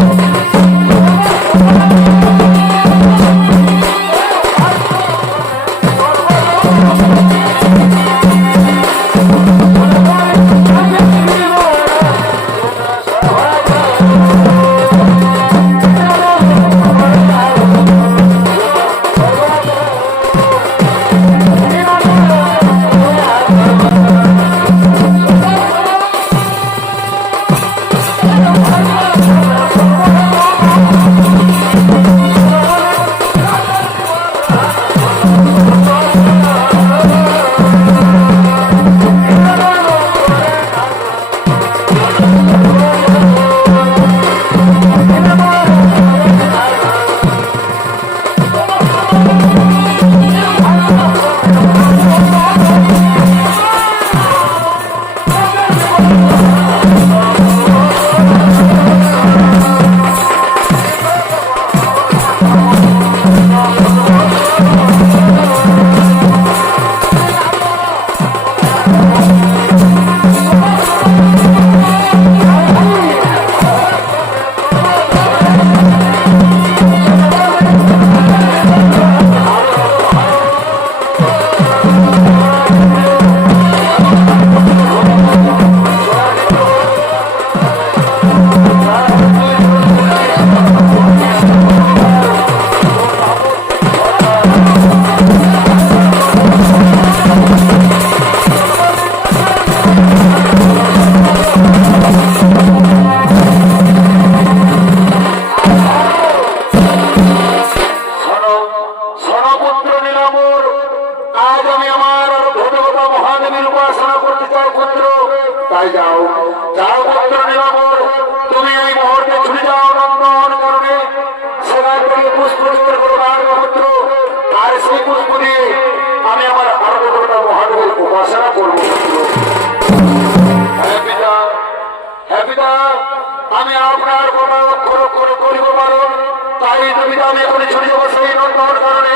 Thank you. যাও পুত্র তুমি এই মুহূর্তে ছুটে সেই পুষ্প দিয়ে আমি আমার আরবতা মহাদেবের উপাসনা করব। আমি আপনার কথা অক্ষর করে করিব পারো তাই তুমি আমি এখন ছুটে যাব সেই নন্দন কারণে।